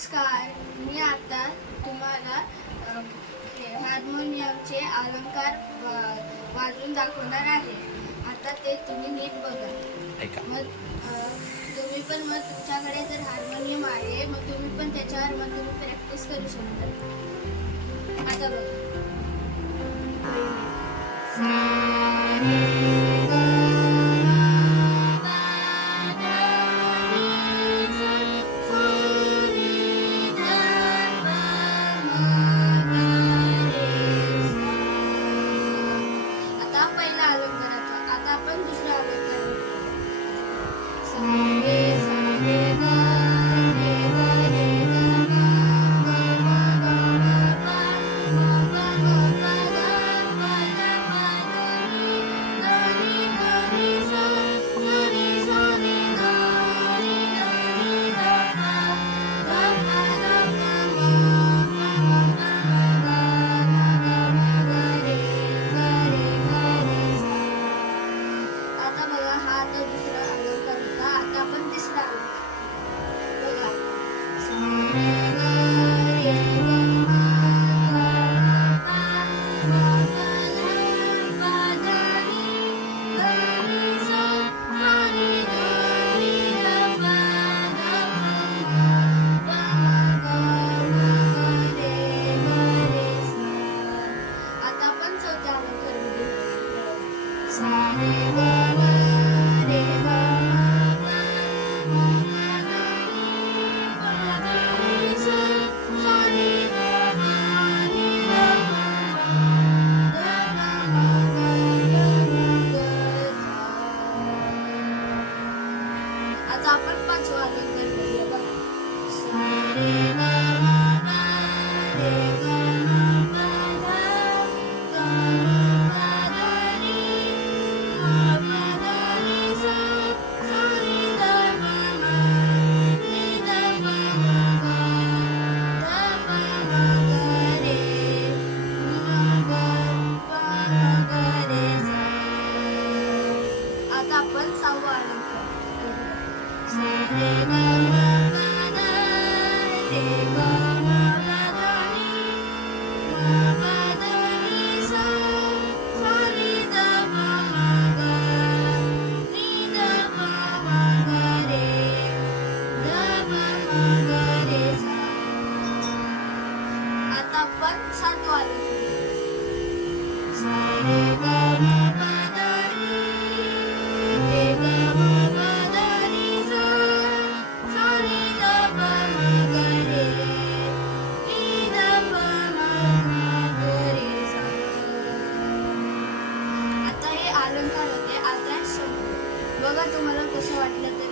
नमस्कार, मी आता तुम्हाला हार्मोनियमचे अलंकार वाजवून दाखवणार आहे. आता ते तुम्ही नीट बघा. मग तुम्ही पण तुमच्याकडे जर हार्मोनियम आहे मग तुम्ही पण त्याच्यावर तुम्ही प्रॅक्टिस करू शकता. आता बघा. पहिला अलंकाराचा. आता आपण दुसरा अलंकार बघूया. सा रे ग रे ग रे ग म ग म ग म प म प ग प द प द नी ग नी सा रे ग रे ग नी द प द प द प म प म प म ग म ग रे आता बघा, हा तर दुसरा अलंकार होता. आता आपण तिसरा अलंकार बघा. सा रे ग रे ग म ग म प म प द प द नी ग नी सा रे ग नी द प द प म ग रे सा. आता आपण चौथा अलंकार बघूया. सा रे ग म रे ग म प म प द नी प द नी सा रे ग म नी द प म द प म ग सा. आता आपण पाचवा अलंकार बघूया बघा. सा रे ग म प रे ग म प ध ग म प द नी म प द नी सा रे द प म नी द प म ग द प म ग रे म ग प म ग रे सा. आता आपण सहावा अलंकार बघूया. सा रे ग म प द रे ग म प द नी म प द नी सा रे द प म ग नी द प म ग रे द प म ग रे सा. आता आपण सातवा अलंकार बघूया. सा रे ग म प द नी रे ग म प द नी सा रे द प म ग रे नी द प म ग रे सा. आता हे अलंकार होते. आता संपले. बघा तुम्हाला कसं वाटलं ते